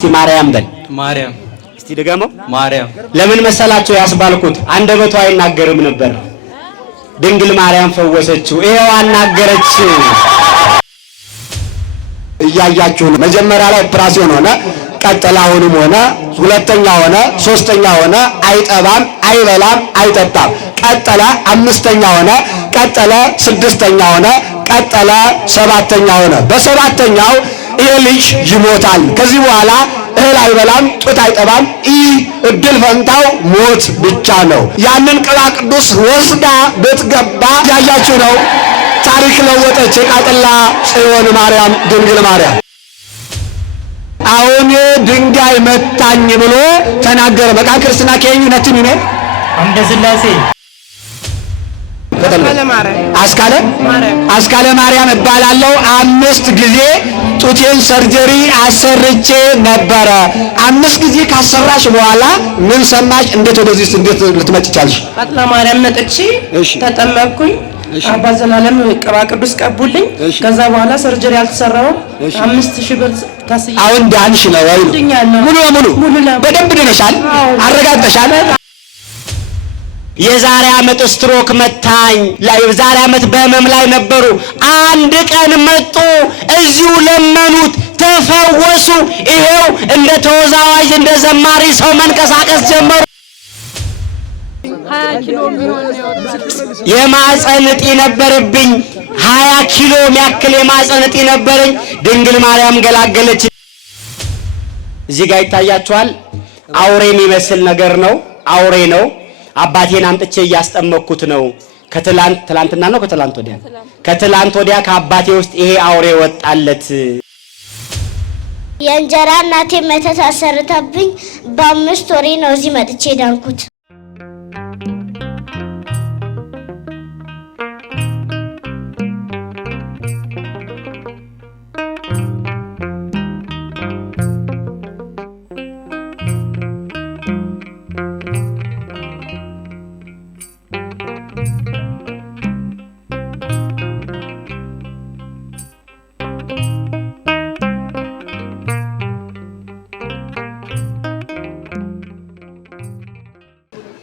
ማርያም በል ማርያም እስቲ ደጋመው ማርያም ለምን መሰላችሁ ያስባልኩት አንደበቷ አይናገርም ነበር ድንግል ማርያም ፈወሰችው ይሄው አናገረች እያያችሁ መጀመሪያ ላይ ኦፕራሲዮን ሆነ ቀጠላውንም ሆነ ሁለተኛ ሆነ ሶስተኛ ሆነ አይጠባም አይበላም አይጠጣም ቀጠለ አምስተኛ ሆነ ቀጠለ ስድስተኛ ሆነ ቀጠለ ሰባተኛ ሆነ በሰባተኛው ይሄ ልጅ ይሞታል ከዚህ በኋላ እህል አይበላም ጡት አይጠባም እድል ፈንታው ሞት ብቻ ነው ያንን ቅባ ቅዱስ ወስዳ ብትገባ ያያችሁ ነው ታሪክ ለወጠች የቃጥላ ጽዮን ማርያም ድንግል ማርያም አሁን ድንጋይ መታኝ ብሎ ተናገረ በቃ ክርስትና ከየኝ ነትም ይነ አምደ ስላሴ አስካለ ማርያም እባላለሁ 5 ጊዜ ጡቴን ሰርጀሪ አሰርቼ ነበር 5 ጊዜ ካሰራሽ በኋላ ምን ሰማሽ እንዴት ወደዚህ እንዴት ልትመጪ ቻልሽ ቃጥላ ማርያም መጥቼ ተጠመቅኩኝ አባ ዘላለም ቅባ ቅዱስ ቀቡልኝ ከዛ በኋላ ሰርጀሪ አልተሰራው 5000 ብር ታስይ አሁን ዳንሽ ነው ወይ ሙሉ በደንብ ድነሻል አረጋግጠሻል የዛሬ አመት ስትሮክ መታኝ የዛሬ አመት በህመም ላይ ነበሩ አንድ ቀን መጡ እዚሁ ለመኑት ተፈወሱ ይሄው እንደ ተወዛዋዥ እንደ ዘማሪ ሰው መንቀሳቀስ ጀመሩ 20 ኪሎ የማህፀን እጢ ነበርብኝ 20 ኪሎ የሚያክል የማህፀን እጢ ነበረኝ ድንግል ማርያም ገላገለች እዚህ ጋር ይታያችኋል አውሬ የሚመስል ነገር ነው አውሬ ነው አባቴን አምጥቼ ያስጠመቅኩት ነው ከትላንትና ነው ከትላንት ወዲያ ከአባቴ ውስጥ ይሄ አውሬ ወጣለት የእንጀራ እናቴ መተት አሰርታብኝ በ5 ወሬ ነው እዚህ መጥቼ ዳንኩት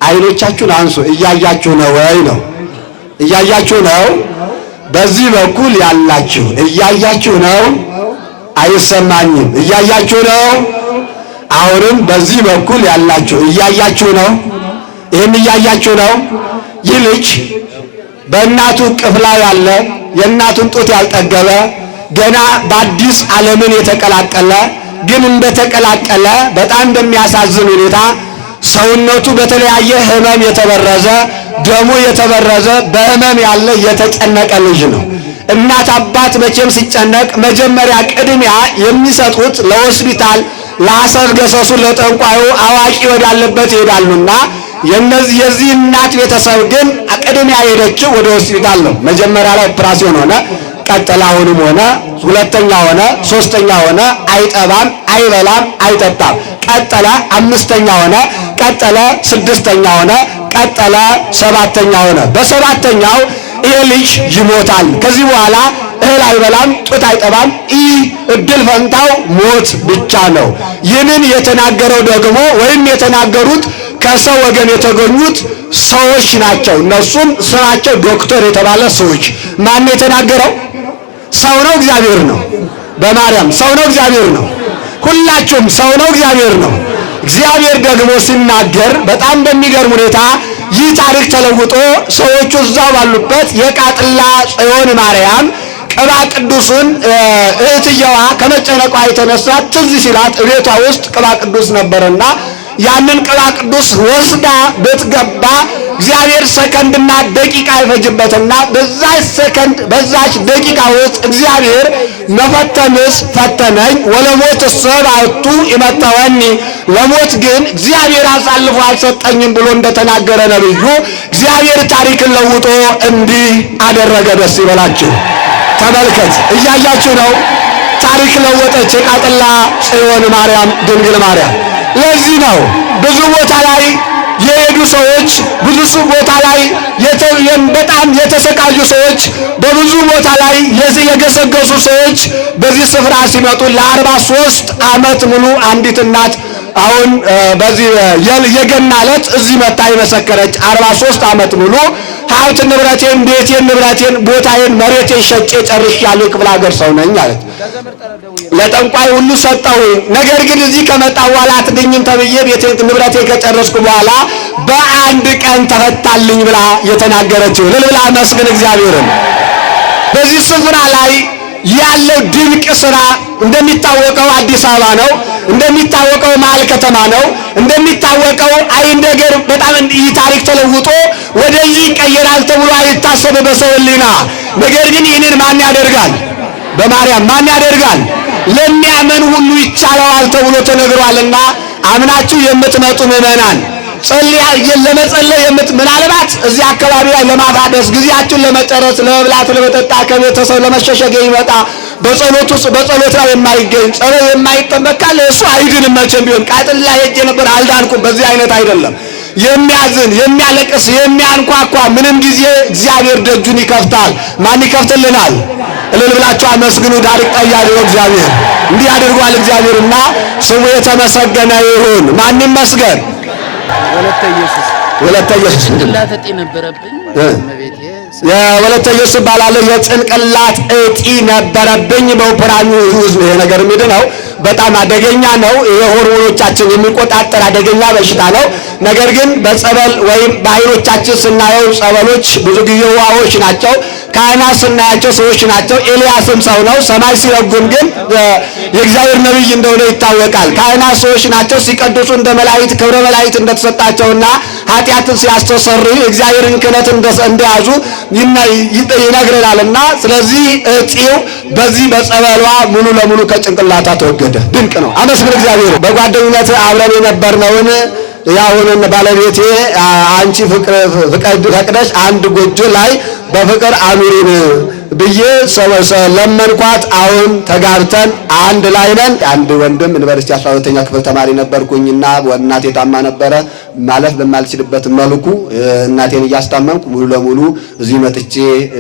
አይኖቻችሁን አንሱ እያያችሁ ነው ወይ ነው እያያችሁ ነው በዚህ በኩል ያላችሁ እያያችሁ ነው አይሰማኝም እያያችሁ ነው አሁንም በዚህ በኩል ያላችሁ እያያችሁ ነው ይሄን እያያችሁ ነው ይህ ልጅ በእናቱ ቅፍ ላይ ያለ የእናቱን ጡት ያልጠገበ ገና በአዲስ ዓለምን የተቀላቀለ ግን እንደተቀላቀለ በጣም በሚያሳዝን ሁኔታ ሰውነቱ በተለያየ ህመም የተበረዘ ደሙ የተበረዘ በህመም ያለ የተጨነቀ ልጅ ነው እናት አባት መቼም ሲጨነቅ መጀመሪያ ቅድሚያ የሚሰጡት ለሆስፒታል ለአሰርገሰሱ ለጠንቋዩ አዋቂ ወዳለበት ይሄዳሉና የዚህ እናት ቤተሰብ ግን ቅድሚያ ሄደችው ወደ ሆስፒታል ነው መጀመሪያ ላይ ኦፕራሲዮን ሆነ ቀጠላውንም ሆነ ሁለተኛ ሆነ ሶስተኛ ሆነ አይጠባም አይበላም አይጠጣም ቀጠለ አምስተኛ ሆነ ቀጠለ ስድስተኛ ሆነ ቀጠለ ሰባተኛ ሆነ በሰባተኛው ይሄ ልጅ ይሞታል ከዚህ በኋላ እህል አይበላም ጡት አይጠባም እድል ፈንታው ሞት ብቻ ነው ይህንን የተናገረው ደግሞ ወይም የተናገሩት ከሰው ወገን የተገኙት ሰዎች ናቸው እነሱም ስራቸው ዶክተር የተባለ ሰዎች ማን የተናገረው ሰው ነው እግዚአብሔር ነው በማርያም ሰው ነው እግዚአብሔር ነው ሁላችሁም ሰው ነው እግዚአብሔር ነው እግዚአብሔር ደግሞ ሲናገር በጣም በሚገርም ሁኔታ ይህ ታሪክ ተለውጦ ሰዎቹ እዛው ባሉበት የቃጥላ ጽዮን ማርያም ቅባ ቅዱስን እህትየዋ ከመጨነቋ የተነሳ ትዝ ሲላት ቤቷ ውስጥ ቅባ ቅዱስ ነበርና ያንን ቅባ ቅዱስ ወስዳ ብትገባ እግዚአብሔር ሰከንድና ደቂቃ ይፈጅበትና በዛች ደቂቃ ውስጥ እግዚአብሔር መፈተንስ ፈተነኝ ወለሞት ሰባቱ ይመጣወኒ ለሞት ግን እግዚአብሔር አሳልፎ አልሰጠኝም ብሎ እንደተናገረ ነብዩ እግዚአብሔር ታሪክን ለውጦ እንዲህ አደረገ ደስ ይበላችሁ ተመልከት እያያችሁ ነው ታሪክ ለወጠች የቃጥላ ጽዮን ማርያም ድንግል ማርያም ለዚህ ነው ብዙ ቦታ ላይ የሄዱ ሰዎች ብዙ ቦታ ላይ በጣም የተሰቃዩ ሰዎች በብዙ ቦታ ላይ የገሰገሱ ሰዎች በዚህ ስፍራ ሲመጡ ለ43 ዓመት ሙሉ አንዲት እናት አሁን በዚህ የገና ዕለት እዚህ መታ የመሰከረች 43 ዓመት ሙሉ ሀብት ንብረቴን፣ ቤቴን፣ ንብረቴን፣ ቦታዬን፣ መሬቴን ሸጬ ጨርሻለሁ፣ ክፍለ ሀገር ሰው ነኝ አለች። ለጠንቋይ ሁሉ ሰጠው፣ ነገር ግን እዚህ ከመጣ በኋላ አትድኝም ተብዬ ቤቴን ንብረቴን ከጨረስኩ በኋላ በአንድ ቀን ተፈታልኝ ብላ የተናገረችው ልልብላ መስግን እግዚአብሔርን። በዚህ ስፍራ ላይ ያለው ድንቅ ስራ እንደሚታወቀው አዲስ አበባ ነው። እንደሚታወቀው መሀል ከተማ ነው። እንደሚታወቀው አይንደገር በጣም ይህ ታሪክ ተለውጦ ወደዚህ ይቀየራል ተብሎ አይታሰብ በሰው ሕሊና። ነገር ግን ይህንን ማን ያደርጋል? በማርያም ማን ያደርጋል? ለሚያመን ሁሉ ይቻለዋል ተብሎ ተነግሯልና አምናችሁ የምትመጡ ምዕመናን ለመጸለይ ምናልባት እዚህ አካባቢ ላይ ለማፋደስ ጊዜያችሁን ለመጨረስ ለመብላት ለመጠጣ ከቤተሰብ ለመሸሸግ ይመጣ በጸሎት ላይ የማይገኝ ጸሎት የማይጠበቅ ካለ እሱ አይድንም። መቼም ቢሆን ቃጥል ላይ ሄጄ ነበር አልዳንኩም። በዚህ አይነት አይደለም። የሚያዝን የሚያለቅስ የሚያንኳኳ ምንም ጊዜ እግዚአብሔር ደጁን ይከፍታል። ማን ይከፍትልናል? እልል ብላችሁ አመስግኑ። ዳርቅ ጠያለው እግዚአብሔር እንዲህ አድርጓል እግዚአብሔርና ስሙ የተመሰገነ ይሁን። ማን ይመስገን? ወለተ ኢየሱስ ጭንቅላት ነበረብኝ። የወለተ ኢየሱስ ባላለ የጭንቅላት እጢ ነበረብኝ። በኦፕራኒ ዩዝ ይሄ ነገር ምንድነው? በጣም አደገኛ ነው። ይሄ ሆርሞኖቻችን የሚቆጣጠር አደገኛ በሽታ ነው። ነገር ግን በጸበል ወይም በአይኖቻችን ስናየው ጸበሎች ብዙ ጊዜ ውሃዎች ናቸው። ካህናት ስናያቸው ሰዎች ናቸው። ኤልያስም ሰው ነው። ሰማይ ሲረጉም ግን የእግዚአብሔር ነብይ እንደሆነ ይታወቃል። ካህናት ሰዎች ናቸው። ሲቀድሱ እንደ መላእክት ክብረ መላእክት እንደተሰጣቸውና ኃጢአትን ሲያስተሰርዩ እግዚአብሔርን ክህነት እንደያዙ ይነግረናልና ስለዚህ እጢው በዚህ በጸበሏ ሙሉ ለሙሉ ከጭንቅላታ ተወገደ። ድንቅ ነው። አመስግን እግዚአብሔር። በጓደኝነት አብረን የነበርነውን ያሁንን ባለቤቴ አንቺ ፈቅደሽ አንድ ጎጆ ላይ በፍቅር አኑሪን ብዬ ለመንኳት። አሁን ተጋብተን አንድ ላይ ነን። አንድ ወንድም ዩኒቨርሲቲ 12ኛ ክፍል ተማሪ ነበርኩኝና እናቴ ታማ ነበረ። ማለፍ በማልችልበት መልኩ እናቴን እያስታመምኩ ሙሉ ለሙሉ እዚህ መጥቼ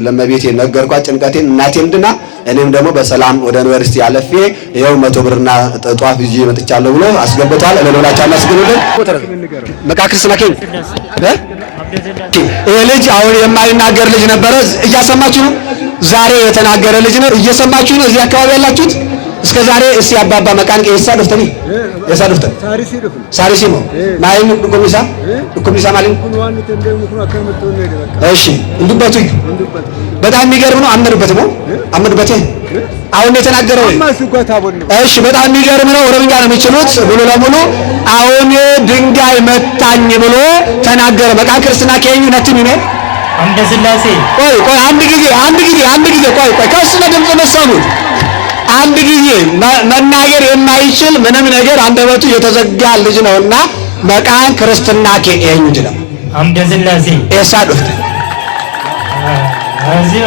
ለመቤቴ ነገርኳት ጭንቀቴን። እናቴን ድና እኔም ደግሞ በሰላም ወደ ዩኒቨርሲቲ አለፌ ይኸው 100 ብርና ጧፍ ይዤ መጥቻለሁ ብሎ አስገብቷል። ለሎላቻ አመስግኑልን። መቃክርስና ከኝ ይሄ ልጅ አሁን የማይናገር ልጅ ነበረ። እያሰማችሁ ነው። ዛሬ የተናገረ ልጅ ነው። እየሰማችሁ ነው። እዚህ አካባቢ ያላችሁት እስከ ዛሬ እስቲ አባባ መቃን ከይሳ ደፍተኒ የሳደፍተ ሳሪሲ ነው ማይን ኮሚሳ ማለት እሺ እንዱበቱ በጣም የሚገርም ነው። አመንበት ነው አመንበት አሁን የተናገረው እሺ በጣም የሚገርም ነው። ኦሮምኛ ነው የሚችሉት ሙሉ ለሙሉ። አሁን ድንጋይ መታኝ ብሎ ተናገረ። መቃን ክርስትና ከኙ ነትም ነው አምደ ስላሴ ቆይ አንድ ጊዜ ቆይ ከስለ ድምጽ መሰሙት አንድ ጊዜ መናገር የማይችል ምንም ነገር አንደበቱ የተዘጋ ልጅ ነውና መቃን ክርስትና ከኤኝ ነው አምደ ስላሴ ኤሳዱት አዚዮ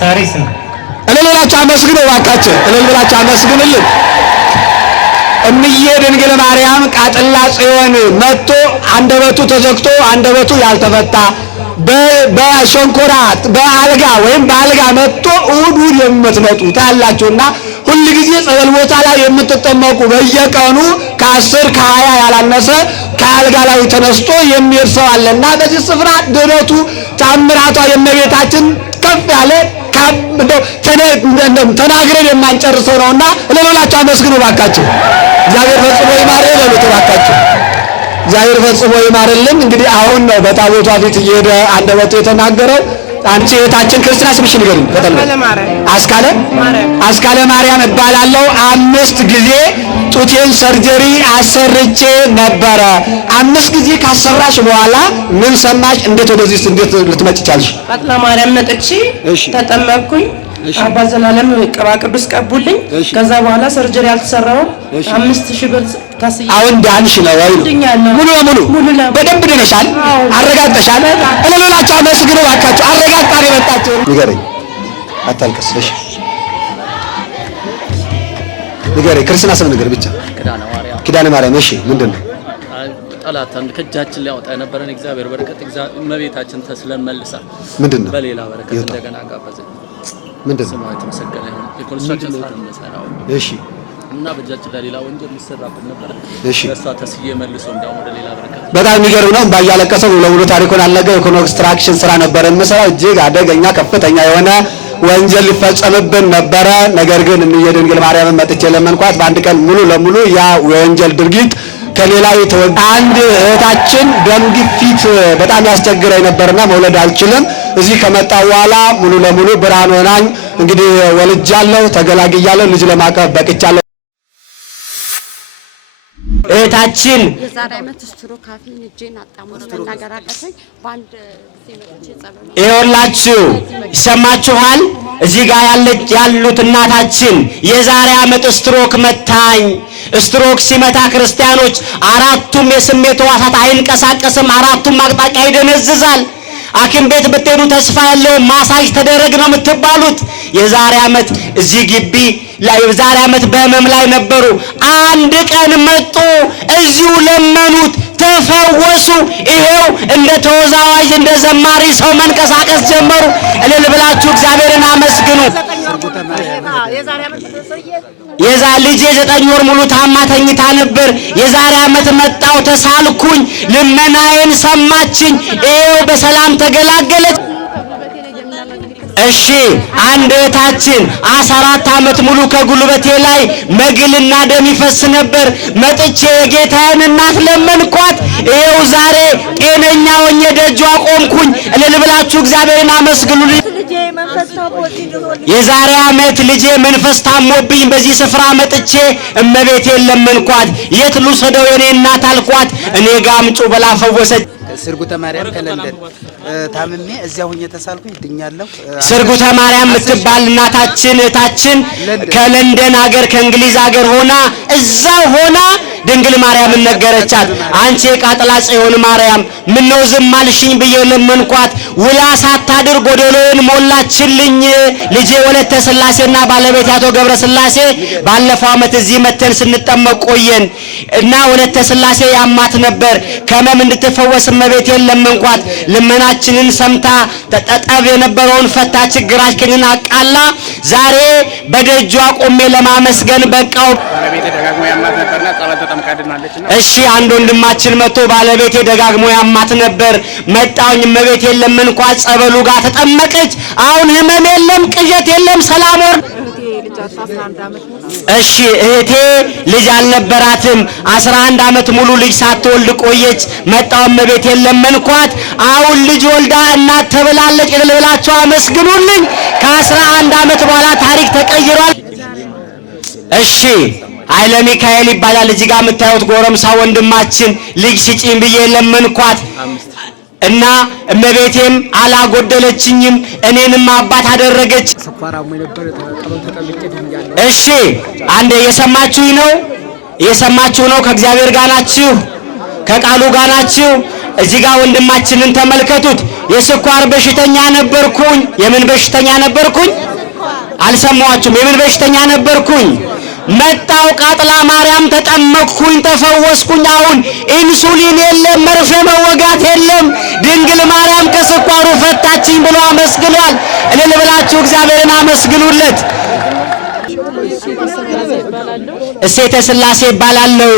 ሳሪስ ነው። እልልላችሁ አመስግኑ እባካችሁ፣ እልልላችሁ አመስግኑልን። እምዬ ድንግል ማርያም ቃጥላ ጽዮን መጥቶ አንደበቱ ተዘግቶ አንደበቱ ያልተፈታ በሸንኮራ በአልጋ ወይም በአልጋ መጥቶ እሑድ የምትመጡ ታላችሁና ሁሉ ጊዜ ጸበል ቦታ ላይ የምትጠመቁ በየቀኑ ከ10 ከ20 ያላነሰ ከአልጋ ላይ ተነስቶ የሚሄድ ሰው አለና በዚህ ስፍራ ድረቱ ታምራቷ የእመቤታችን ከፍ ያለ ተናግረን የማንጨርሰው ነውና ለሎላችሁ አመስግኑ ባካችሁ። እግዚአብሔር ፈጽሞ ይማረን ለሎቱ ባካችሁ። እግዚአብሔር ፈጽሞ ይማርልን። እንግዲህ አሁን ነው በታቦቷ ፊት እየሄደ አንደበቱ የተናገረው። አንቺ እህታችን ክርስትና ስምሽ ንገሪኝ። አስካለ ማርያም እባላለሁ። 5 ጊዜ ጡቴን ሰርጀሪ አሰርቼ ነበረ። 5 ጊዜ ካሰራሽ በኋላ ምን ሰማሽ? እንዴት ወደዚህ እንዴት ልትመጪ ቻልሽ? አስካለ ማርያም መጥቼ ተጠመቅኩኝ። አባ ዘላለም ቅባ ቅዱስ ቀቡልኝ። ከዛ በኋላ ሰርጀሪ አልተሰራውም። 5000 ብር ታስይ። አሁን ዳንሽ ነው ወይ? ሙሉ ለሙሉ በደንብ ድነሻል? አረጋግጠሻል? እለሎላችሁ አመስግኑ ባካችሁ። አረጋግጣ ነው የመጣችሁ። ንገረኝ፣ አታልቅስሽ። ንገረኝ፣ ክርስትና ስም ንገር ብቻ። ኪዳነ ማርያም። እሺ፣ ምንድነው? ጠላት አንድ ከእጃችን ሊያወጣ የነበረን እግዚአብሔር በረከት እመቤታችን ተስለን መልሳ ምንድነው በሌላ በረከት እንደገና ጋበዘን። ምንድነው ስሟ የተመሰገነ ይሁን። የኮንስትራክሽን ስራ ነው። እሺ እና በእጃችን ለሌላ ወንጀል የሚሰራብን ነበር። እሺ እሷ ተስዬ መልሶ እንዳው ወደ ሌላ በረከት በጣም የሚገርም ነው። ባያለቀሰው ለሙሉ ታሪኩን አልነገር የኮንስትራክሽን ስራ ነበር የምሰራው። እጅግ አደገኛ ከፍተኛ የሆነ ወንጀል ሊፈጸምብን ነበረ። ነገር ግን እምዬ ድንግል ማርያምን መጥቼ ለመንኳት በአንድ ቀን ሙሉ ለሙሉ ያ የወንጀል ድርጊት ከሌላ የተወገደ። አንድ እህታችን ደም ግፊት በጣም ያስቸግረኝ ነበርና መውለድ አልችልም። እዚህ ከመጣሁ በኋላ ሙሉ ለሙሉ ብርሃን ሆናኝ እንግዲህ ወልጃለሁ፣ ተገላግያለሁ፣ ልጅ ለማቀፍ በቅቻለሁ። እህታችን የዛሬ ዓመት ስትሮክ አፌን እጄን አጣሞኝ መናገር አቃተኝ። በአንድ ጊዜ መጥቼ ጸበል ይኸውላችሁ ይሰማችኋል። እዚህ ጋር ያሉት እናታችን የዛሬ ዓመት ስትሮክ መታኝ። ስትሮክ ሲመታ ክርስቲያኖች አራቱም የስሜት ሕዋሳት አይንቀሳቀስም፣ አራቱም አቅጣጫ ይደነዝዛል። ሐኪም ቤት ብትሄዱ ተስፋ ያለው ማሳጅ ተደረግ ነው የምትባሉት። የዛሬ ዓመት እዚህ ግቢ ላይ የዛሬ ዓመት በህመም ላይ ነበሩ። አንድ ቀን መጡ፣ እዚሁ ለመኑት፣ ተፈወሱ። ይሄው እንደ ተወዛዋዥ እንደ ዘማሪ ሰው መንቀሳቀስ ጀመሩ። እልል ብላችሁ እግዚአብሔርን አመስግኑ። የዛ ልጄ 9 ወር ሙሉ ታማ ተኝታ ነበር። የዛሬ ዓመት መጣው፣ ተሳልኩኝ፣ ልመናዬን ሰማችኝ። ይሄው በሰላም ተገላገለች። እሺ አንድ እህታችን 14 ዓመት ሙሉ ከጉልበቴ ላይ መግልና ደም ይፈስ ነበር። መጥቼ የጌታዬን እናት ለመንኳት። ይሄው ዛሬ ጤነኛ ሆኜ ደጇ ቆምኩኝ። እልል ብላችሁ እግዚአብሔርን አመስግኑልኝ። የዛሬ ዓመት ልጄ መንፈስ ታሞብኝ በዚህ ስፍራ መጥቼ እመቤቴን ለመንኳት። የት ልውሰደው የኔ እናት አልኳት። እኔ ጋር አምጪ ብላ ፈወሰች። ስርጉተ ማርያም ከለንደን ታምሜ እዚያ ሆኜ ተሳልኩኝ ድኛለሁ። ስርጉተ ማርያም የምትባል እናታችን እህታችን ከለንደን ሀገር ከእንግሊዝ ሀገር ሆና እዛው ሆና ድንግል ማርያምን ነገረቻት። አንቺ የቃጥላ ጽዮን ማርያም ምነው ዝም አልሽኝ ብዬ ለመንኳት። ውላ ሳታድር ጎደሎን ሞላችልኝ። ልጄ ወለተ ስላሴና ባለቤት አቶ ገብረ ስላሴ ባለፈው ዓመት እዚህ መተን ስንጠመቅ ቆየን እና ወለተ ስላሴ ያማት ነበር። ከመም እንድትፈወስ እመቤቴን ለመንኳት። ልመናችንን ሰምታ ተጠጠብ የነበረውን ፈታ፣ ችግራችንን አቃላ። ዛሬ በደጇ ቆሜ ለማመስገን በቃው። እሺ አንድ ወንድማችን መጥቶ ባለቤቴ ደጋግሞ ያማት ነበር፣ መጣውኝ እመቤቴን ለመንኳት፣ ጸበሉ ጋር ተጠመቀች። አሁን ህመም የለም፣ ቅዠት የለም፣ ሰላም ወር። እሺ እህቴ ልጅ አልነበራትም፣ 11 ዓመት ሙሉ ልጅ ሳትወልድ ቆየች። መጣው እመቤቴን ለመንኳት፣ አሁን ልጅ ወልዳ እናት ተብላለች። ብላችሁ አመስግኑልኝ። ከ11 ዓመት በኋላ ታሪክ ተቀይሯል። እሺ ኃይለ ሚካኤል ይባላል። እዚህ ጋር የምታዩት ጎረምሳ ወንድማችን ልጅ ስጪኝ ብዬ ለመንኳት እና እመቤቴም አላጎደለችኝም፣ እኔንም አባት አደረገች። እሺ አንዴ የሰማችሁ ነው። ከእግዚአብሔር ጋር ናችሁ፣ ከቃሉ ጋር ናችሁ። እዚህ ጋር ወንድማችንን ተመልከቱት። የስኳር በሽተኛ ነበርኩኝ። የምን በሽተኛ ነበርኩኝ? አልሰማችሁም? የምን በሽተኛ ነበርኩኝ? መጣው ቃጥላ ማርያም ተጠመቅኩኝ፣ ተፈወስኩኝ። አሁን ኢንሱሊን የለም፣ መርፌ መወጋት የለም። ድንግል ማርያም ከስኳሩ ፈታችኝ ብሎ አመስግኗል። እልል ብላችሁ እግዚአብሔርን አመስግኑለት። እሴተ ስላሴ ይባላለሁ።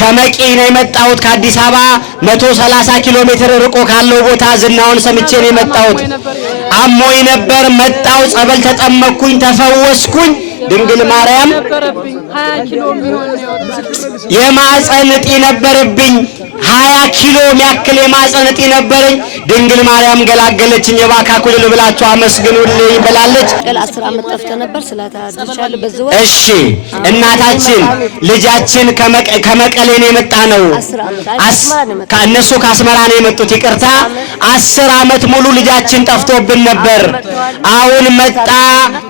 ከመቂ ነው የመጣሁት። ከአዲስ አበባ 130 ኪሎ ሜትር ርቆ ካለው ቦታ ዝናውን ሰምቼ ነው የመጣሁት። አሞኝ ነበር፣ መጣው፣ ጸበል ተጠመቅኩኝ፣ ተፈወስኩኝ። ድንግል ማርያም የማፀን እጢ ነበርብኝ። 20 ኪሎ የሚያክል የማፀን እጢ ነበረኝ። ድንግል ማርያም ገላገለችኝ። የባካኩል ብላችሁ አመስግኑልኝ ብላለች። 10 ዓመት ጠፍቶ ነበር ስለታድቻለሁ በዚህ ወር። እሺ እናታችን ልጃችን ከመቀሌ ነው የመጣ ነው። ከእነሱ ከአስመራ ነው የመጡት። ይቅርታ 10 ዓመት ሙሉ ልጃችን ጠፍቶብን ነበር። አሁን መጣ፣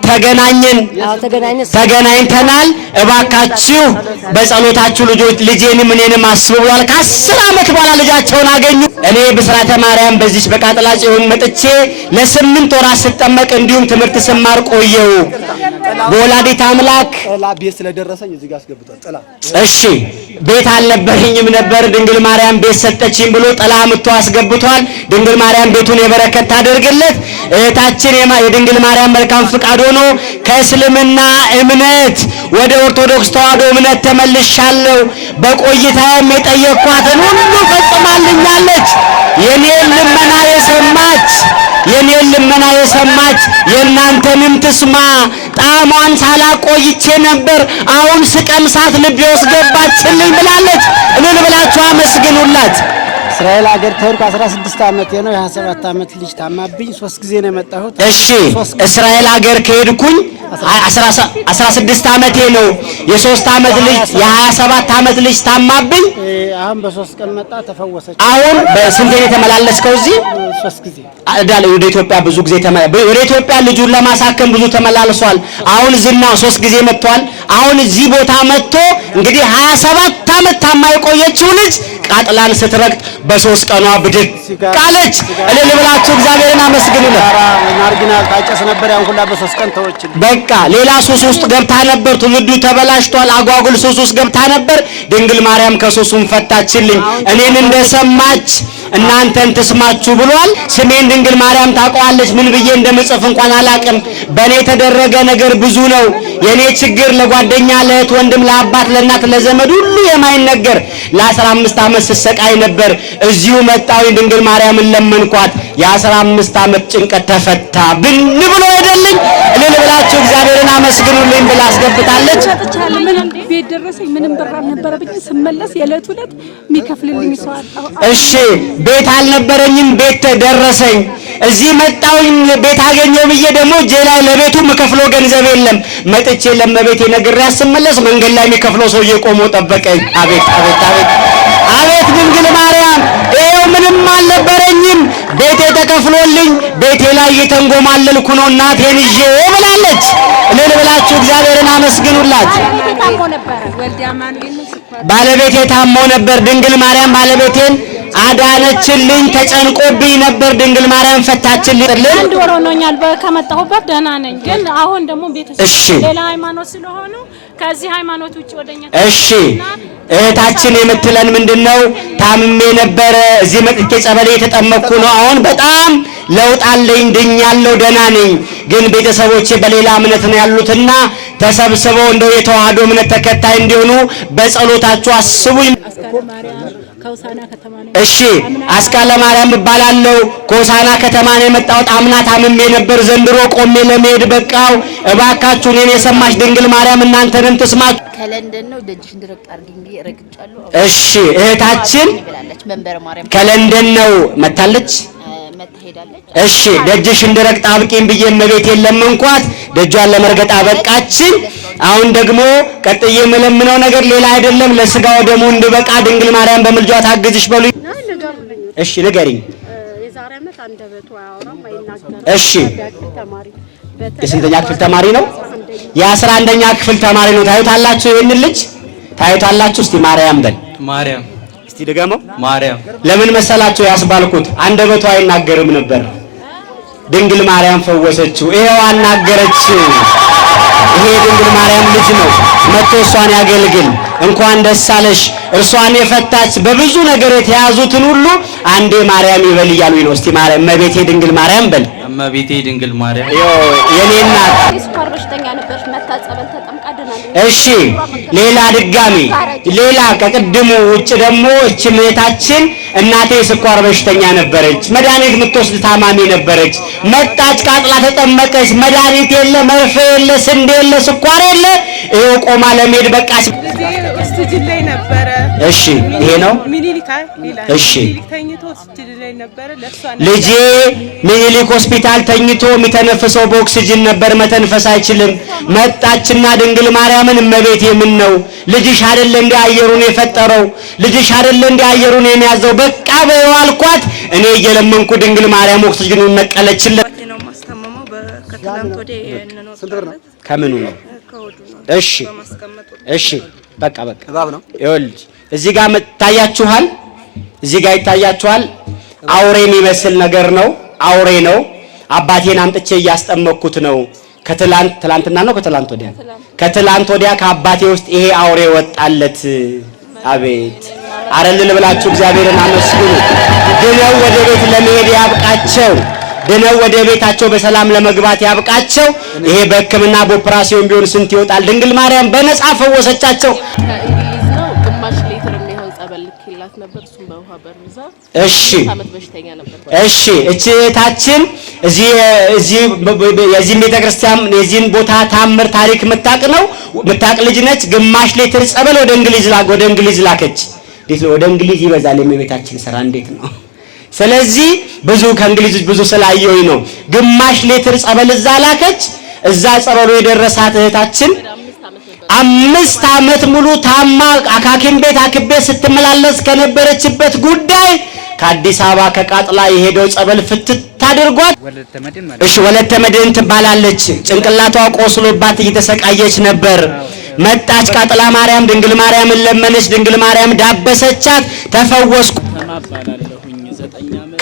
ተገናኘን፣ ተገናኝተናል። እባካችሁ በጸሎታችሁ ልጄንም እኔንም አስቡ ብሏል። ከ10 ዓመት በኋላ ልጃቸውን አገኙ። እኔ ብስራተ ማርያም በዚህ በቃጥላ ጽዮን መጥቼ ለ8 ወራት ስጠመቅ እንዲሁም ትምህርት ስማር ቆየው። በወላዲተ አምላክ ጥላ ቤት ስለደረሰኝ እዚህ ጋር አስገብቷል። ጥላ እሺ ቤት አልነበረኝም ነበር ድንግል ማርያም ቤት ሰጠችኝ ብሎ ጥላ ምቶ አስገብቷል። ድንግል ማርያም ቤቱን የበረከት ታደርግለት። እህታችን የድንግል ማርያም መልካም ፍቃድ ሆኖ ከእስልምና እምነት ወደ ኦርቶዶክስ ተዋሕዶ እምነት ተመልሻለሁ። በቆይታዬም የጠየኳትን ሁሉ ፈጽማልኛለች። የኔን ልመና የሰማች የእናንተንም ትስማ። ጣዕሟን ሳላቆይቼ ነበር፣ አሁን ስቀምሳት ልቤ ውስጥ ገባችልኝ ብላለች። እልል ብላችሁ አመስግኑላት። እስራኤል ሀገር ተወልኩ 16 ዓመቴ ነው። የ27 ዓመት ልጅ ታማብኝ 3 ጊዜ ነው የመጣሁት። እሺ እስራኤል ሀገር ከሄድኩኝ 16 ዓመቴ ነው። የ3 ዓመት ልጅ የ27 ዓመት ልጅ ታማብኝ አሁን በ3 ቀን መጣ ተፈወሰች። አሁን በስንት ነው የተመላለስከው? እዚህ 3 ጊዜ አዳለ ወደ ኢትዮጵያ ብዙ ጊዜ ወደ ኢትዮጵያ ልጁን ለማሳከም ብዙ ተመላልሷል። አሁን ዝናው 3 ጊዜ መጥቷል። አሁን እዚህ ቦታ መጥቶ እንግዲህ 27 ዓመት ታማ የቆየችው ልጅ ቃጥላን ስትረግጥ በ3 ቀኗ ብድግ ቃለች። እልል ብላችሁ እግዚአብሔርን አመስግኑለት። ማርጊናል ታጨስ ነበር ያን ሁላ በ3 ቀን ተወችል። በቃ ሌላ ሱስ ውስጥ ገብታ ነበር። ትውልዱ ተበላሽቷል። አጓጉል ሱስ ውስጥ ገብታ ነበር። ድንግል ማርያም ከሱሱም ፈታችልኝ። እኔን እንደሰማች እናንተን ትስማችሁ ብሏል። ስሜን ድንግል ማርያም ታውቀዋለች። ምን ብዬ እንደምጽፍ እንኳን አላቅም። በእኔ የተደረገ ነገር ብዙ ነው። የኔ ችግር ለጓደኛ፣ ለእህት፣ ወንድም፣ ለአባት፣ ለእናት፣ ለዘመድ ሁሉ የማይነገር ለ15 ዓመት ስሰቃይ ነበር። እዚሁ መጣሁ። ድንግል ማርያምን ለመንኳት። የ15 ዓመት ጭንቀት ተፈታ ብን ብሎ ሄደልኝ። እልል ብላችሁ እግዚአብሔርን አመስግኑልኝ ብላ አስገብታለች። ቤት ደረሰኝ። ምንም ብር አልነበረብኝ። ስመለስ የዕለት ዕለት የሚከፍልልኝ ሰው አጣሁ። እሺ ቤት አልነበረኝም፣ ቤት ደረሰኝ። እዚህ መጣሁኝ ቤት አገኘው ብዬ ደግሞ እጄ ላይ ለቤቱ የምከፍለው ገንዘብ የለም። መጥቼ ለመቤቴ ነግሬያት ስመለስ መንገድ ላይ የሚከፍለው ሰውዬ ቆሞ ጠበቀኝ። አቤት አቤት አቤት አቤት ድንግል ማርያም ይኸው ምንም አልነበረኝም፣ ቤቴ ተከፍሎልኝ ቤቴ ላይ እየተንጎማለልኩ ነው እናቴን ይዤ ብላለች። እልል ብላችሁ እግዚአብሔርን አመስግኑላት። ባለቤቴ ታሞ ነበር። ድንግል ማርያም ባለቤቴን አዳነችልኝ። ተጨንቆብኝ ነበር። ድንግል ማርያም ፈታችልኝ። አንድ ወር ሆኖኛል ከመጣሁበት ደህና ነኝ። ግን አሁን ደግሞ ቤተሰብ ሌላ ሃይማኖት ስለሆኑ ከዚህ ሃይማኖት ውጪ ወደኛ እሺ እህታችን የምትለን ምንድነው? ታምሜ ነበረ፣ እዚህ መጥቼ ጸበሌ የተጠመቅኩ ነው። አሁን በጣም ለውጥ አለኝ፣ ድኛለሁ፣ ደህና ነኝ። ግን ቤተሰቦቼ በሌላ እምነት ነው ያሉትና ተሰብስበው እንደው የተዋህዶ እምነት ተከታይ እንዲሆኑ በጸሎታችሁ አስቡኝ። እሺ አስካለ ማርያም እባላለሁ። ከሆሳና ከተማ ነው የመጣሁት። አምና ታምሜ ነበር፣ ዘንድሮ ቆሜ ለመሄድ በቃው። እባካችሁ እኔን የሰማች ድንግል ማርያም እናንተንም ትስማችሁ። ከለንደን ነው ደጅሽ እንድረግጥ አድርጊኝ ረግጫለሁ። እሺ እህታችን ከለንደን ነው መታለች። እሺ ደጅሽ እንድረግጥ አብቂኝ ብዬ እመቤቴ ለመንኳት፣ ደጇን ለመርገጥ አበቃችን። አሁን ደግሞ ቀጥዬ የምለምነው ነገር ሌላ አይደለም፣ ለስጋው ደሙ እንድበቃ ድንግል ማርያም በምልጃዋ ታግዝሽ በሉኝ። እሺ ንገሪኝ። የዛሬ ዓመት አንደበቱ አያወራም አይናገርም። እሺ የስንተኛ ክፍል ተማሪ ነው? የ11ኛ ክፍል ተማሪ ነው። ታዩታላችሁ፣ ይሄን ልጅ ታዩታላችሁ። እስቲ ማርያም በል። ማርያም እስቲ ድገመው። ማርያም ለምን መሰላችሁ ያስባልኩት? አንደበቱ አይናገርም ነበር። ድንግል ማርያም ፈወሰችው። ይሄው አናገረች። ይሄ ድንግል ማርያም ልጅ ነው። መጥቶ እሷን ያገልግል። እንኳን ደስ አለሽ። እርሷን የፈታች በብዙ ነገር የተያዙትን ሁሉ አንዴ ማርያም ይበል እያሉኝ ነው። እስቲ ማርያም እመቤቴ ድንግል ማርያም በል። እመቤቴ ድንግል ማርያም የኔ እናት ስኳር በሽተኛ ነበርሽ፣ መታ ጸበል ተጠምቃ ድናለች። እሺ ሌላ ድጋሚ ሌላ ከቅድሙ ውጭ ደግሞ እቺ እህታችን እናቴ ስኳር በሽተኛ ነበረች፣ መድኃኒት የምትወስድ ታማሚ ነበረች። መጣች፣ ቃጥላ ተጠመቀች። መድኃኒት የለ፣ መርፌ የለ፣ ስንዴ የለ፣ ስኳር የለ። ይሄው ቆማ ለመሄድ በቃች። ኦክሲጅን ላይ ነበረ። እሺ ይሄ ነው ሚኒሊክ እሺ ተኝቶ ኦክሲጅን ላይ ነበረ። ልጄ ሚኒሊክ ሆስፒታል ተኝቶ የሚተነፍሰው በኦክሲጅን ነበር፣ መተንፈስ አይችልም። መጣችና ድንግል ማርያምን እመቤቴ ምን ነው ልጅሽ አይደለ እንደ አየሩን የፈጠረው? ልጅሽ አይደለ እንደ አየሩን የሚያዘው? በቃ በይው አልኳት። እኔ እየለመንኩ ድንግል ማርያም ኦክሲጅኑን ነቀለችለት። ከምኑ ነው? እሺ እሺ በቃ እባብ ነው። ይኸውልህ እዚህ ጋር ታያችኋል፣ እዚህ ጋር ይታያችኋል። አውሬ የሚመስል ነገር ነው፣ አውሬ ነው። አባቴን አምጥቼ እያስጠመቅኩት ነው። ከትላንትና ነው ከትላንት ወዲያ ከአባቴ ውስጥ ይሄ አውሬ ወጣለት። አቤት አረልን ብላችሁ እግዚአብሔርን አመስግኑ። ድነው ወደ ቤት ለመሄድ ያብቃቸው። ድነው ወደ ቤታቸው በሰላም ለመግባት ያብቃቸው። ይሄ በሕክምና በኦፕራሲዮን ቢሆን ስንት ይወጣል? ድንግል ማርያም በነፃ ፈወሰቻቸው። ከእንግሊዝ ነው ግማሽ ሊትር የሚሆን ጸበል ልኬላት ነበር። እሱም በውሃ በርዛ። እሺ አመት በሽተኛ ነበር። እሺ እህታችን እዚህ የዚህ ቤተክርስቲያን የዚህን ቦታ ታምር ታሪክ የምታውቅ ልጅ ነች። ግማሽ ሊትር ጸበል ወደ እንግሊዝ ላከች። እንዴት ነው ወደ እንግሊዝ ይበዛል? የቤታችን ስራ እንዴት ነው? ስለዚህ ብዙ ከእንግሊዝ ብዙ ስላየሁኝ ነው። ግማሽ ሊትር ጸበል እዛ ላከች። እዛ ጸበሉ የደረሳት እህታችን 5 ዓመት ሙሉ ታማ ሐኪም ቤት ስትመላለስ ከነበረችበት ጉዳይ ከአዲስ አበባ ከቃጥላ የሄደው ጸበል ፍትት አድርጓት። እሺ ወለተ መድህን ትባላለች። ጭንቅላቷ ቆስሎባት እየተሰቃየች ነበር። መጣች ቃጥላ ማርያም ድንግል ማርያምን ለመነች። ድንግል ማርያም ዳበሰቻት፣ ተፈወስኩ።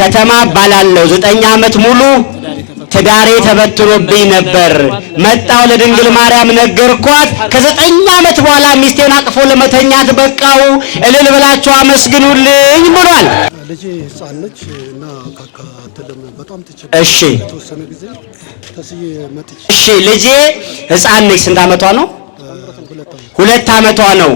ከተማ ባላለው 9 ዓመት ሙሉ ትዳሬ ተበትኖብኝ ነበር። መጣው ለድንግል ማርያም ነገርኳት። ከ9 ዓመት በኋላ ሚስቴን አቅፎ ለመተኛት በቃው። እልል ብላችሁ አመስግኑልኝ ብሏል። ልጄ ሕፃን ነች እና ካካተለም በጣም ተቸገረ። እሺ ተወሰነ ጊዜ ተስዬ መጥቼ እሺ ልጄ ሕፃን ነች። ስንት ዓመቷ ነው? 2 ዓመቷ ነው።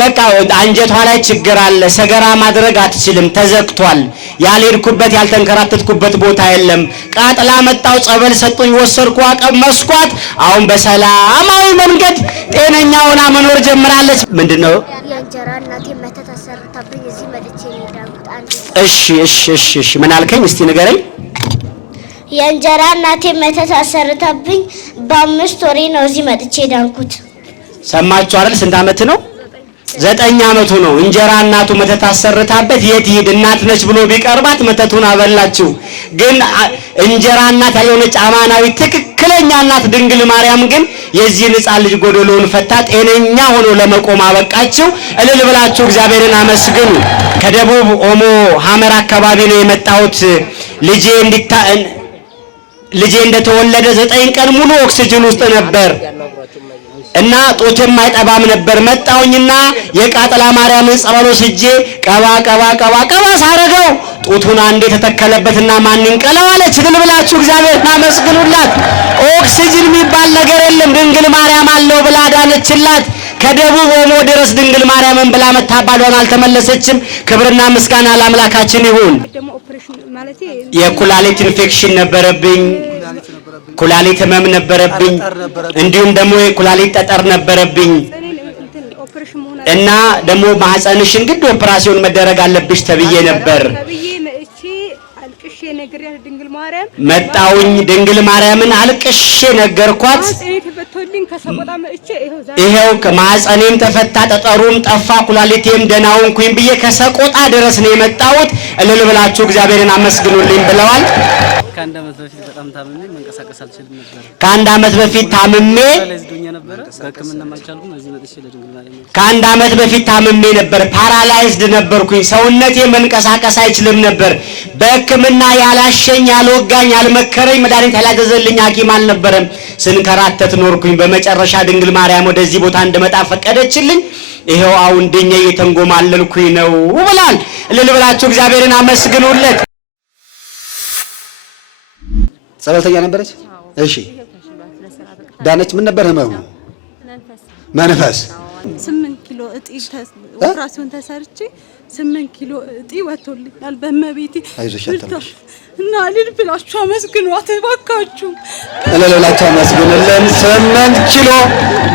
በቃ አንጀቷ ላይ ችግር አለ። ሰገራ ማድረግ አትችልም፣ ተዘግቷል። ያልሄድኩበት ያልተንከራተትኩበት ቦታ የለም። ቃጥላ መጣው፣ ጸበል ሰጡኝ፣ ወሰድኩ፣ አቀመስኳት። አሁን በሰላማዊ መንገድ ጤነኛ ሆና መኖር ጀምራለች። ምንድነው? የእንጀራ እናቴ መተት አሰርታብኝ እዚህ መጥቼ ሄዳለሁ። እሺ ምን አልከኝ? እስቲ ንገረኝ። የእንጀራ እናቴ መተት አሰርታብኝ በ5 ወሬ ነው እዚህ መጥቼ ዳንኩት። ሰማችሁ አይደል? ስንት ዓመት ነው? 9 ዓመቱ ነው። እንጀራ እናቱ መተት አሰርታበት የት ይሄድ እናት ነች ብሎ ቢቀርባት መተቱን አበላችው። ግን እንጀራ እናት ያልሆነች አማናዊ ትክክለኛ እናት ድንግል ማርያም ግን የዚህን ሕፃን ልጅ ጎደሎውን ፈታ ጤነኛ ሆኖ ለመቆም አበቃችው። እልል ብላችሁ እግዚአብሔርን አመስግኑ። ከደቡብ ኦሞ ሐመር አካባቢ ነው የመጣሁት። ልጄ እንደተወለደ 9 ቀን ሙሉ ኦክሲጅን ውስጥ ነበር እና ጡትም አይጠባም ነበር። መጣውኝና የቃጥላ ማርያምን ጸበሎ ስጄ ቀባ ሳረገው ጡቱን አንዴ ተተከለበትና ማን ይንቀለው አለች። እልል ብላችሁ እግዚአብሔርን አመስግኑላት። ኦክሲጅን የሚባል ነገር የለም ድንግል ማርያም አለው ብላ ዳነችላት። ከደቡብ ኦሞ ድረስ ድንግል ማርያምን ብላ መታባሏን አልተመለሰችም። ክብርና ምስጋና ለአምላካችን ይሁን። የኩላሊት ኢንፌክሽን ነበረብኝ፣ ኩላሊት ህመም ነበረብኝ፣ እንዲሁም ደግሞ የኩላሊት ጠጠር ነበረብኝ እና ደግሞ ማህፀንሽን ግድ ኦፕራሲዮን መደረግ አለብሽ ተብዬ ነበር። መጣውኝ ድንግል ማርያምን አልቅሼ ነገርኳት። ይሄው ከማህፀኔም ተፈታ፣ ጠጠሩም ጠፋ፣ ኩላሊቴም ደህና ሆንኩኝ ብዬ ከሰቆጣ ድረስ ነው የመጣሁት። እልል ብላችሁ እግዚአብሔርን አመስግኑልኝ ብለዋል። ከአንድ ዓመት በፊት ታምሜ ነበር። ፓራላይዝድ ነበርኩኝ። ሰውነቴ መንቀሳቀስ አይችልም ነበር። በሕክምና ያላሸኝ ያልወጋኝ ያልመከረኝ መድኃኒት ያላዘዘልኝ ሐኪም አልነበረም። ስንከራተት ኖርኩኝ። በመጨረሻ ድንግል ማርያም ወደዚህ ቦታ እንድመጣ ፈቀደችልኝ። ይሄው አሁን ድኜ እየተንጎማለልኩኝ ነው ብሏል። እልል ብላችሁ እግዚአብሔርን አመስግኑለት። ጸበልተኛ ነበረች። እሺ ዳነች። ምን ነበር ህመሙ? መንፈስ 8 ኪሎ እጢ ኦፕራሲዮን ተሰርቼ 8 ኪሎ እጢ ወጥቶልኛል። በመቤቴ አይዞሽ አትበሽ እና እልል ብላችሁ አመስግኗት እባካችሁ። እልል ብላችሁ አመስግኑልን። 8 ኪሎ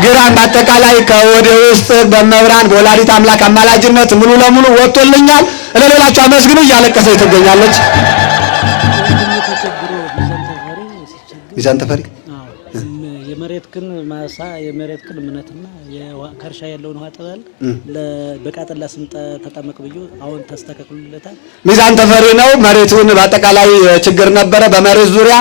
ግራም አጠቃላይ ከወደ ውስጥ በመብራን በወላዲት አምላክ አማላጅነት ሙሉ ለሙሉ ወጥቶልኛል። እልል ብላችሁ አመስግኑ። እያለቀሰች ትገኛለች። ሚዛን ተፈሪ የመሬት ግን ማሳ የመሬት ግን እምነትና ከእርሻ ያለውን ውሃ ጠባል በቃጠላ ስም ተጠመቅ ብዩ አሁን ተስተካክሎለታል። ሚዛን ተፈሪ ነው። መሬቱን በአጠቃላይ ችግር ነበረ። በመሬት ዙሪያ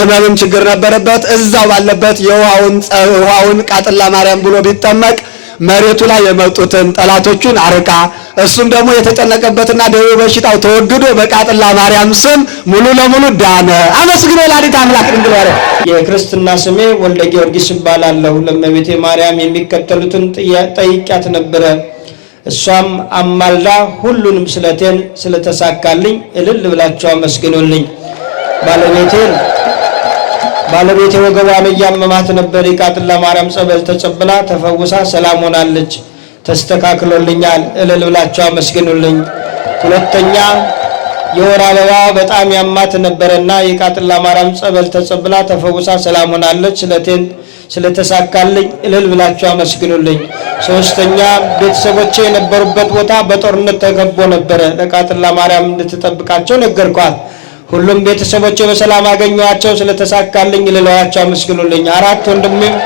ህመምም ችግር ነበረበት። እዛው ባለበት የውሃውን ቃጥላ ማርያም ብሎ ቢጠመቅ መሬቱ ላይ የመጡትን ጠላቶቹን አርቃ እሱም ደግሞ የተጨነቀበትና ደዌ በሽታው ተወግዶ በቃጥላ ማርያም ስም ሙሉ ለሙሉ ዳነ። አመስግኑ ወላዲተ አምላክ ድንግል ማርያም። የክርስትና ስሜ ወልደ ጊዮርጊስ እባላለሁ። ለእመቤቴ ማርያም የሚከተሉትን ጠይቂያት ነበረ። እሷም አማልዳ ሁሉንም ስለቴን ስለተሳካልኝ እልል ብላችሁ አመስግኑልኝ። ባለቤቴ ወገቧን እያመማት ነበር። የቃጥላ ማርያም ጸበል ተጸብላ ተፈውሳ ሰላም ሆናለች። ተስተካክሎልኛል። እልል ብላችሁ አመስግኑልኝ። ሁለተኛ የወር አበባ በጣም ያማት ነበርና የቃጥላ ማርያም ጸበል ተጸብላ ተፈውሳ ሰላም ሆናለች። ስለቴን ስለተሳካልኝ እልል ብላችሁ አመስግኑልኝ። ሶስተኛ ቤተሰቦቼ የነበሩበት ቦታ በጦርነት ተከቦ ነበር። ለቃጥላ ማርያም እንድትጠብቃቸው ነገርኳት። ሁሉም ቤተሰቦቼ በሰላም አገኘኋቸው። ስለተሳካልኝ እልላችሁ አመስግኑልኝ። አራት ወንድሜም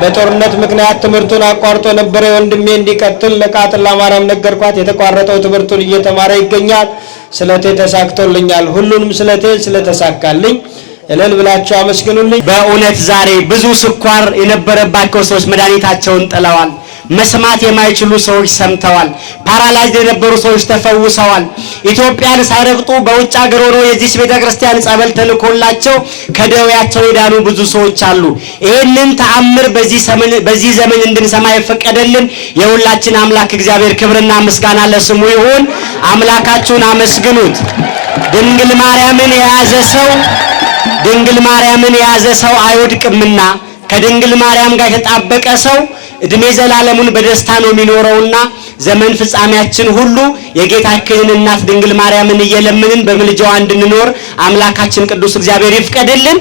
በጦርነት ምክንያት ትምህርቱን አቋርጦ ነበር። ወንድሜ እንዲቀጥል ለቃጥላ ማርያም ነገርኳት። የተቋረጠው ትምህርቱን እየተማረ ይገኛል። ስለቴ ተሳክቶልኛል። ሁሉንም ስለቴን ስለተሳካልኝ እልል ብላችሁ አመስግኑልኝ። በእውነት ዛሬ ብዙ ስኳር የነበረባቸው ሰዎች መድኃኒታቸውን ጥለዋል። መስማት የማይችሉ ሰዎች ሰምተዋል። ፓራላይዝ የነበሩ ሰዎች ተፈውሰዋል። ኢትዮጵያን ሳይረግጡ በውጭ ሀገር ሆነው የዚህ ቤተክርስቲያን ጸበል ተልኮላቸው ከደዌያቸው የዳኑ ብዙ ሰዎች አሉ። ይህንን ተአምር በዚህ ዘመን እንድንሰማ የፈቀደልን የሁላችን አምላክ እግዚአብሔር ክብርና ምስጋና ለስሙ ይሁን። አምላካችሁን አመስግኑት። ድንግል ማርያምን የያዘ ሰው አይወድቅምና ከድንግል ማርያም ጋር የተጣበቀ ሰው እድሜ ዘላለሙን በደስታ ነው የሚኖረውና ዘመን ፍጻሜያችን ሁሉ የጌታችንን እናት ድንግል ማርያምን እየለመንን በምልጃዋ እንድንኖር አምላካችን ቅዱስ እግዚአብሔር ይፍቀድልን።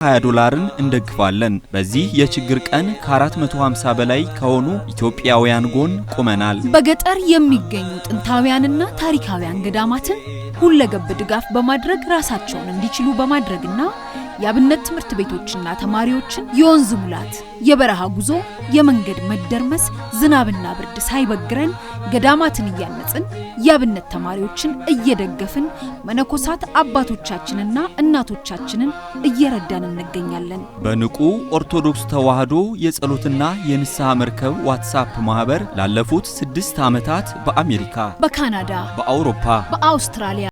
$20 እንደግፋለን። በዚህ የችግር ቀን ከ450 በላይ ከሆኑ ኢትዮጵያውያን ጎን ቆመናል። በገጠር የሚገኙ ጥንታውያንና ታሪካውያን ገዳማትን ሁለገብ ድጋፍ በማድረግ ራሳቸውን እንዲችሉ በማድረግና የአብነት ትምህርት ቤቶችና ተማሪዎችን የወንዝ ሙላት፣ የበረሃ ጉዞ፣ የመንገድ መደርመስ፣ ዝናብና ብርድ ሳይበግረን ገዳማትን እያነጽን የአብነት ተማሪዎችን እየደገፍን መነኮሳት አባቶቻችንና እናቶቻችንን እየረዳን እንገኛለን። በንቁ ኦርቶዶክስ ተዋህዶ የጸሎትና የንስሐ መርከብ ዋትስአፕ ማህበር ላለፉት 6 ዓመታት በአሜሪካ፣ በካናዳ፣ በአውሮፓ፣ በአውስትራሊያ፣